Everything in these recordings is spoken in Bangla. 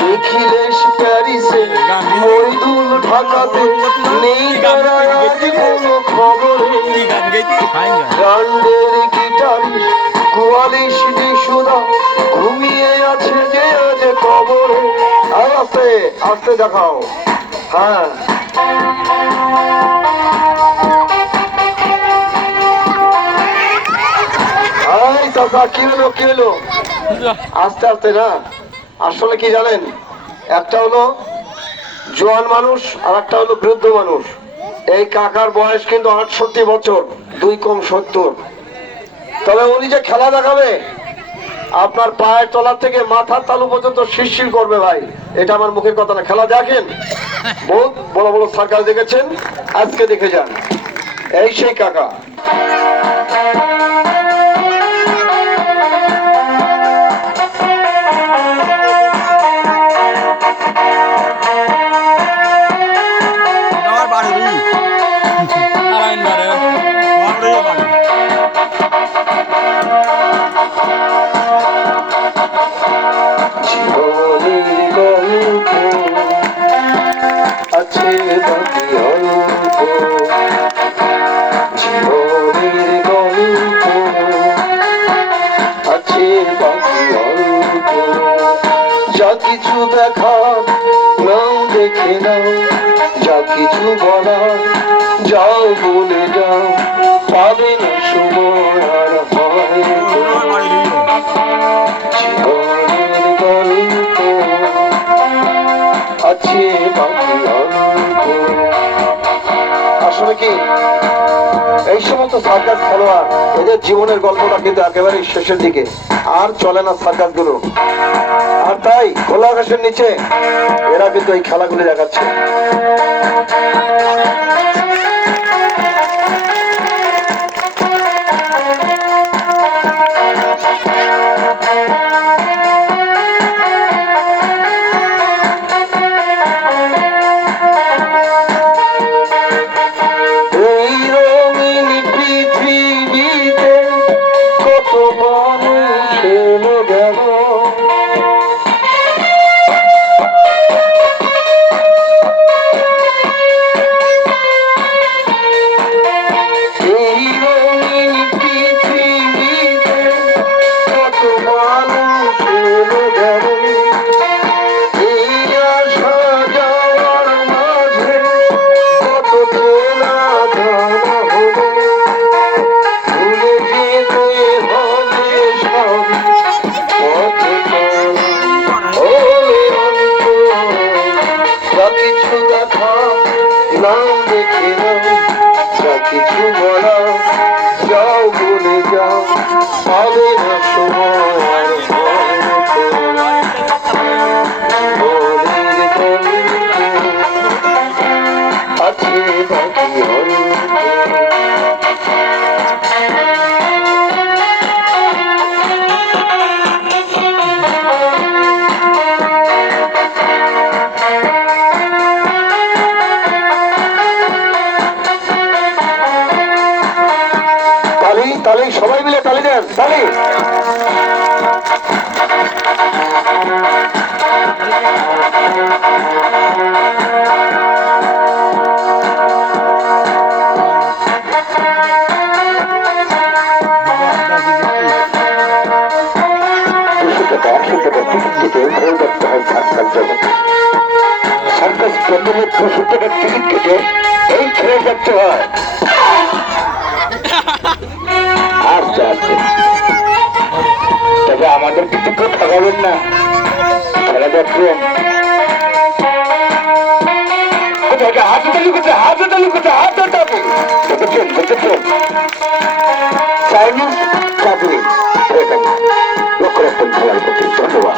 নিখিলেশ প্যারিসে মইদুল ঢাকাতে নেই তারা কোনো খবরে গান্ডের গিটারিস ৪৪ সুদা ঘুমিয়ে আছে যে আজ কবরে। আর আস্তে আস্তে দেখাও। হ্যাঁ কি হলো কি হলো? আস্তে আস্তে না, আসলে কি জানেন, একটা হলো জোয়ান মানুষ আর একটা হলো বৃদ্ধ মানুষ। এই কাকার বয়স কিন্তু ৬৮ বছর, ২ কম ৭০। তবে উনি যে খেলা দেখাবে আপনার পায়ের তলা থেকে মাথার তালু পর্যন্ত শিরশির করবে ভাই, এটা আমার মুখের কথা না। খেলা দেখেন, বহুত বড় বড় সার্কাস দেখেছেন, আজকে দেখে যান। এই সেই কাকা। যা কিছু দেখার নাও দেখে নাও, যা কিছু বলার যাও বলে যাও, পাবে না সময় আর জীবনের গল্প আছে বাকি অল্প। আসলে কি এই সমস্ত সার্কাস খেলোয়াড়, এদের জীবনের গল্পটা কিন্তু একেবারে শেষের দিকে, আর চলে না সার্কাস গুলো। আর তাই খোলা আকাশের নিচে এরা কিন্তু এই খেলাগুলি দেখাচ্ছে। কিছু বলা যাও বলে যাও, পাবে না সময় আছে বাকি তালি, সবাই মিলে তালি দেন, তালি। সার্কাস প্রথমে ৬৫ টাকার টিকিট কেটে এই ছেড়ে যাচ্ছে হয়। তবে আমাদের কিন্তু কেউ ঠকাবেন না, খেলা দেখছেন। হাতে তালি করছে, হাতে তালি করছে, হাতে তালি দেখেছেন, দেখেছেন। চাইনিজ চাকরি লক্ষ্য রাখতেন খেলার প্রতি। ধন্যবাদ।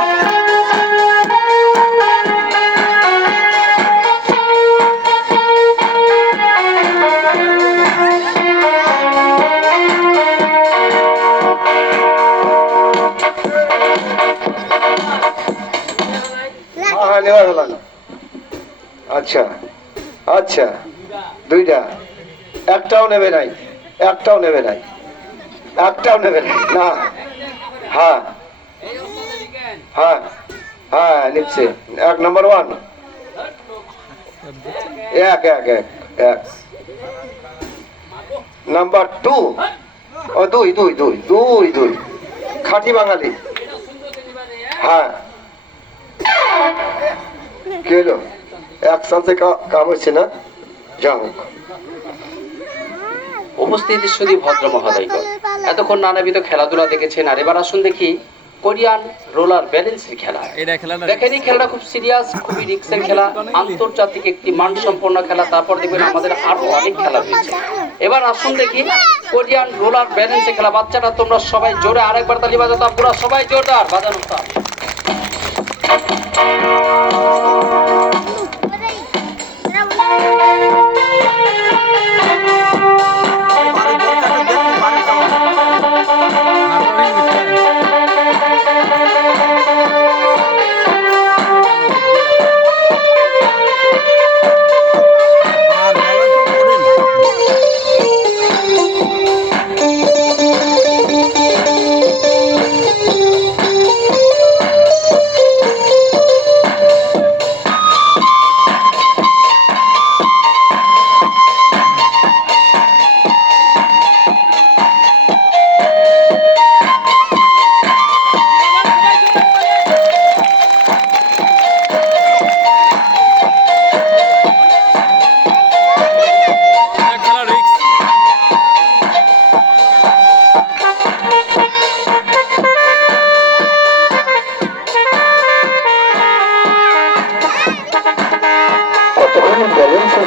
নেওয়া হলো না। আচ্ছা আচ্ছা, দুইটা, একটাও নেবে নাই, একটাও নেবে নাই, একটাও নেবে নাই না। হ্যাঁ হ্যাঁ হ্যাঁ, নিচ্ছে। এক নম্বর ওয়ান, এক এক এক এক। নাম্বার টু, ও দুই দুই দুই দুই দুই, খাঁটি বাঙালি। হ্যাঁ, কি হলো? এক চান্সে কাম হচ্ছে না, যা হোক। উপস্থিতি শুধু ভদ্র মহোদয়গণ, এতক্ষণ নানাবিধ খেলাধুলা দেখেছেন, আর এবার আসুন দেখি কোরিয়ান রোলার ব্যালেন্সের খেলা। দেখেন এই খেলাটা খুব সিরিয়াস, খুবই রিস্কের খেলা, আন্তর্জাতিক একটি মানসম্পন্ন খেলা। তারপর দেখবেন আমাদের আরো অনেক খেলা রয়েছে। এবার আসুন দেখি কোরিয়ান রোলার ব্যালেন্সের খেলা। বাচ্চারা তোমরা সবাই জোরে আরেকবার তালি বাজাতো, আপনারা সবাই জোরদার বাজানো।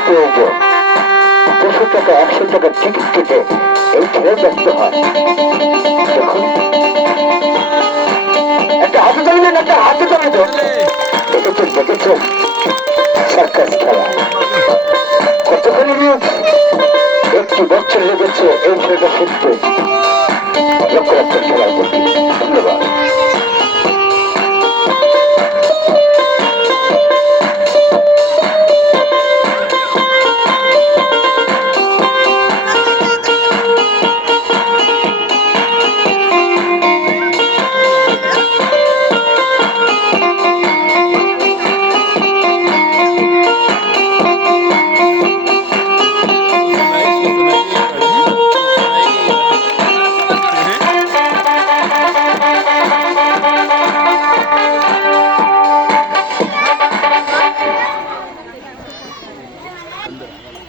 প্রয়োজন। 200 টাকা 100 টাকার টিকিট কেটে এই খেলে ব্যস্ত হয়। দেখুন, একটা হাতে চালিয়ে, একটা হাতে চালিয়ে দেখেছেন দেখেছেন সার্কাস খেলা কতখানি নিউজ। একটি বছর লেগেছে এই খেলাটা শিখতে। লক্ষ লক্ষ খেলার প্রতি ধন্যবাদ।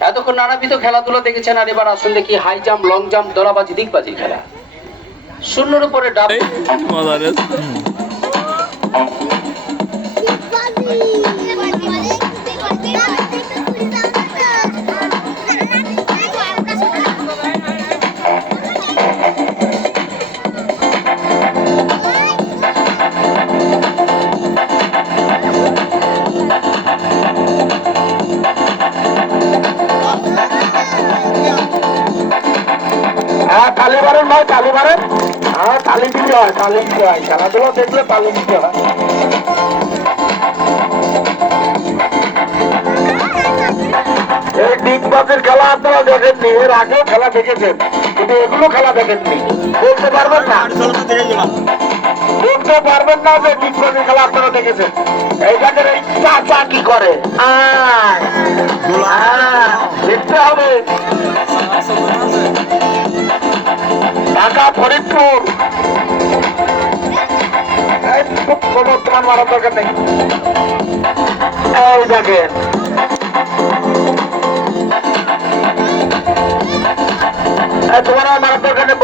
এতক্ষণ নানাবিধ খেলাধুলা দেখেছেন, আর এবার আসুন দেখি হাই জাম্প, লং জাম্প, দড়াবাজি, দিগবাজির খেলা। শূন্যের উপরে ডাব। তালি মারেন ভাই, তালি মারেন। হ্যাঁ, তালি দিতে হয়, তালি দিতে হয়। খেলাধুলা দেখলে তালি দিতে হয়। এই ডিগবাজির খেলা আপনারা দেখেননি, এর আগেও খেলা দেখেছেন, কিন্তু এগুলো খেলা দেখেননি। বলতে পারবেন না, বলতে পারবেন না যে ডিগবাজির খেলা আপনারা দেখেছেন। এই জায়গায় এই চাচা কি করে দেখতে হবে। ঢাকা ফরিদপুর তোমার মারার দরকার নেই। এই দেখেন তোমার মারার দরকার নেই।